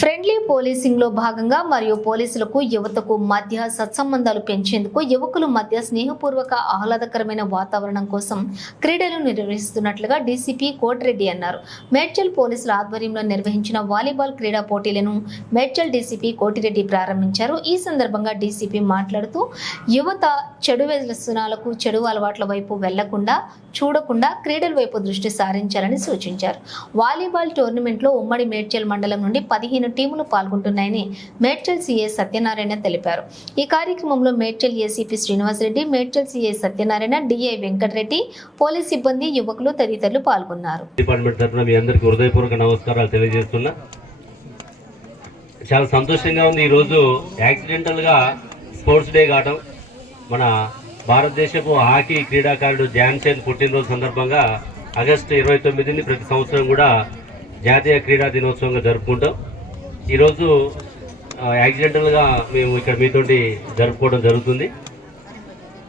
Friendly పోలీసింగ్లో భాగంగా మరియు పోలీసులకు యువతకు మధ్య సత్సంబంధాలు పెంచేందుకు యువకుల మధ్య స్నేహపూర్వక ఆహ్లాదకరమైన వాతావరణం కోసం క్రీడలు నిర్వహిస్తున్నట్లుగా డీసీపీ కోటిరెడ్డి అన్నారు. మేడ్చల్ పోలీసుల ఆధ్వర్యంలో నిర్వహించిన వాలీబాల్ క్రీడా పోటీలను మేడ్చల్ డీసీపీ కోటిరెడ్డి ప్రారంభించారు. ఈ సందర్భంగా డీసీపీ మాట్లాడుతూ యువత చెడు వ్యసనాలకు చెడు అలవాట్ల వైపు వెళ్ళకుండా చూడకుండా క్రీడల వైపు దృష్టి సారించాలని సూచించారు. వాలీబాల్ టోర్నమెంట్లో ఉమ్మడి మేడ్చల్ మండలం నుండి పదిహేను టీములు పాల్గొంటున్నాయని మేడ్చల్ సీఏ సత్యనారాయణ తెలిపారు. ఈ కార్యక్రమంలో Medchal ACP Srinivasa Reddy Medchal CA Satyanarayana DI Venkata Reddy police సిబ్బంది యువకులు తదితరులు పాల్గొన్నారు. డిపార్ట్మెంట్ తరఫున మీ అందరికీ హృదయపూర్వక నమస్కారాలు తెలియజేస్తున్నా. చాలా సంతోషంగా ఉంది ఈరోజు యాక్సిడెంటల్గా స్పోర్ట్స్ డే కావడం మన భారతదేశపు హాకీ క్రీడాకారుడు ధ్యాన్ చంద్ పుట్టినరోజు సందర్భంగా ఆగస్టు ఇరవై తొమ్మిదిని ప్రతి సంవత్సరం కూడా జాతీయ క్రీడా దినోత్సవంగా జరుపుకుంటాం. ఈరోజు యాక్సిడెంటల్గా మేము ఇక్కడ మీతోటి జరుపుకోవడం జరుగుతుంది.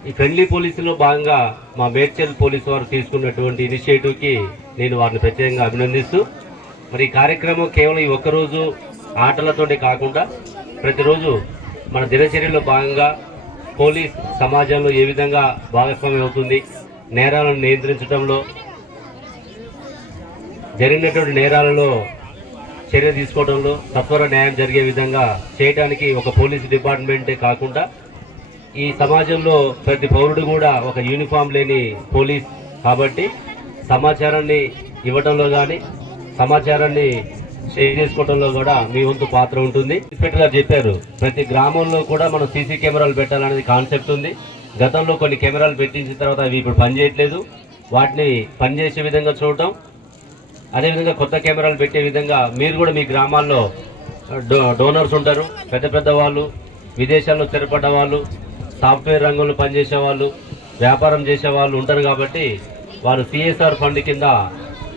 ఈ ఫ్రెండ్లీ పోలీసులో భాగంగా మా మేడ్చల్ పోలీసు వారు తీసుకున్నటువంటి ఇనిషియేటివ్కి నేను వారిని ప్రత్యేకంగా అభినందిస్తూ మరి ఈ కార్యక్రమం కేవలం ఈ ఒక్కరోజు ఆటలతోనే కాకుండా ప్రతిరోజు మన దినచర్యలో భాగంగా పోలీస్ సమాజంలో ఏ విధంగా భాగస్వామ్యం అవుతుంది నేరాలను నియంత్రించడంలో జరిగినటువంటి నేరాలలో చర్య తీసుకోవడంలో సత్వర న్యాయం జరిగే విధంగా చేయడానికి ఒక పోలీస్ డిపార్ట్మెంటే కాకుండా ఈ సమాజంలో ప్రతి పౌరుడు కూడా ఒక యూనిఫామ్ లేని పోలీస్ కాబట్టి సమాచారాన్ని ఇవ్వడంలో కానీ సమాచారాన్ని షేర్ చేసుకోవడంలో కూడా మీ వంతు పాత్ర ఉంటుంది. ఇన్స్పెక్టర్ గారు చెప్పారు ప్రతి గ్రామంలో కూడా మనం సీసీ కెమెరాలు పెట్టాలనేది కాన్సెప్ట్ ఉంది. గతంలో కొన్ని కెమెరాలు పెట్టించిన తర్వాత అవి ఇప్పుడు పనిచేయట్లేదు. వాటిని పనిచేసే విధంగా చూడటం అదేవిధంగా కొత్త కెమెరాలు పెట్టే విధంగా మీరు కూడా మీ గ్రామాల్లో డో డోనర్స్ ఉంటారు. పెద్ద పెద్ద వాళ్ళు విదేశాల్లో స్థిరపడ్డ వాళ్ళు సాఫ్ట్వేర్ రంగంలో పనిచేసే వాళ్ళు వ్యాపారం చేసే వాళ్ళు ఉంటారు కాబట్టి వారు సిఎస్ఆర్ ఫండ్ కింద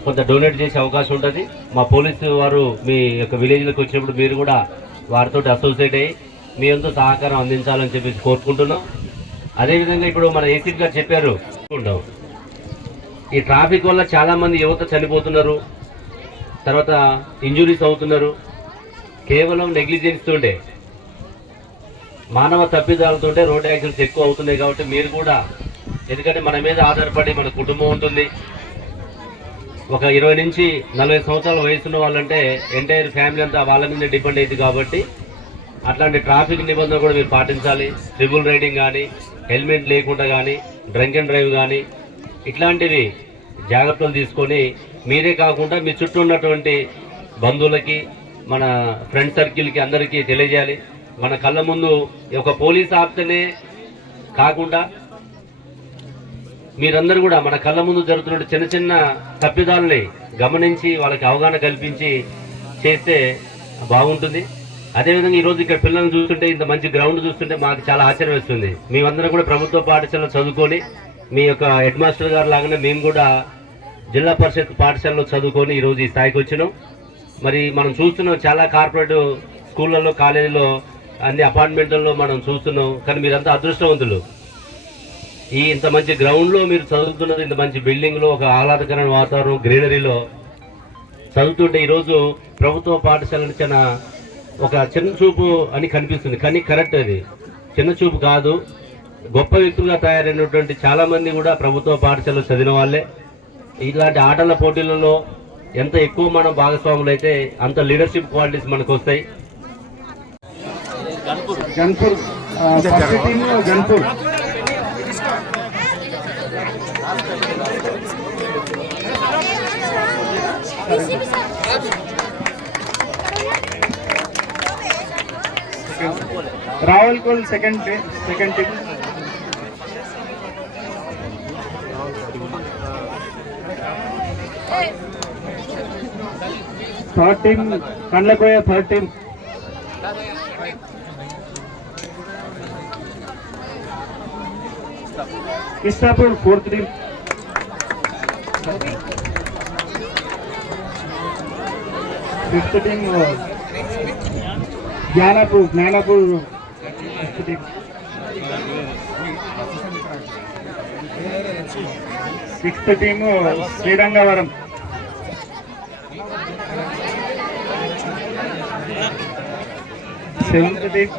కొంత డొనేట్ చేసే అవకాశం ఉంటుంది. మా పోలీసు వారు మీ యొక్క విలేజ్లకు వచ్చినప్పుడు మీరు కూడా వారితో అసోసియేట్ అయ్యి మీ అందరూ సహకారం అందించాలని చెప్పేసి కోరుకుంటున్నాం. అదేవిధంగా ఇప్పుడు మన ఏసీపీ గారు చెప్పారు. ఈ ట్రాఫిక్ వల్ల చాలామంది యువత చనిపోతున్నారు తర్వాత ఇంజురీస్ అవుతున్నారు. కేవలం నెగ్లిజెన్స్ ఉండే మానవ తప్పిదాలతోటే రోడ్ యాక్సిడెంట్స్ ఎక్కువ అవుతున్నాయి కాబట్టి మీరు కూడా ఎందుకంటే మన మీద ఆధారపడి మన కుటుంబం ఉంటుంది. ఒక ఇరవై నుంచి నలభై సంవత్సరాల వయసున్న వాళ్ళంటే ఎంటైర్ ఫ్యామిలీ అంతా వాళ్ళ మీద డిపెండ్ అయింది కాబట్టి అట్లాంటి ట్రాఫిక్ నిబంధనలు కూడా మీరు పాటించాలి. ట్రిబుల్ రైడింగ్ కానీ హెల్మెట్ లేకుండా కానీ డ్రంక్ అండ్ డ్రైవ్ కానీ ఇట్లాంటివి జాగ్రత్తలు తీసుకొని మీరే కాకుండా మీ చుట్టూ ఉన్నటువంటి బంధువులకి మన ఫ్రెండ్ సర్కిల్కి అందరికీ తెలియజేయాలి. మన కళ్ళ ముందు ఒక పోలీస్ ఆప్తేనే కాకుండా మీరందరూ కూడా మన కళ్ళ ముందు జరుగుతున్న చిన్న చిన్న తప్పిదాలని గమనించి వాళ్ళకి అవగాహన కల్పించి చేస్తే బాగుంటుంది. అదేవిధంగా ఈరోజు ఇక్కడ పిల్లల్ని చూస్తుంటే ఇంత మంచి గ్రౌండ్ చూస్తుంటే మాకు చాలా ఆశ్చర్యం వేస్తుంది. మేమందరం కూడా ప్రభుత్వ పాఠశాలలో చదువుకొని మీ యొక్క హెడ్ మాస్టర్ గారు లాగానే మేము కూడా జిల్లా పరిషత్ పాఠశాలలో చదువుకొని ఈరోజు ఈ స్థాయికి వచ్చినాం. మరి మనం చూస్తున్నాం చాలా కార్పొరేట్ స్కూళ్ళల్లో కాలేజీలో అన్ని అపార్ట్మెంట్లలో మనం చూస్తున్నాం. కానీ మీరంతా అదృష్టవంతులు. ఈ ఇంత మంచి గ్రౌండ్లో మీరు చదువుతున్నది ఇంత మంచి బిల్డింగ్లో ఒక ఆహ్లాదకరమైన వాతావరణం గ్రీనరీలో చదువుతుంటే ఈరోజు ప్రభుత్వ పాఠశాల చాలా ఒక చిన్న చూపు అని కనిపిస్తుంది. కానీ కరెక్ట్ అది. చిన్న చూపు కాదు. గొప్ప వ్యక్తులుగా తయారైనటువంటి చాలా మంది కూడా ప్రభుత్వ పాఠశాలలో చదివిన వాళ్ళే. ఇలాంటి ఆటల పోటీలలో ఎంత ఎక్కువ మనం భాగస్వాములు అయితే అంత లీడర్షిప్ క్వాలిటీస్ మనకు వస్తాయి Ganpur Ganpur coal second second team third team Kandlakoya third team Kishtapur fourth team fifth team Gnanapur Gnanapur fifth team sixth team Srirangavaram seventh team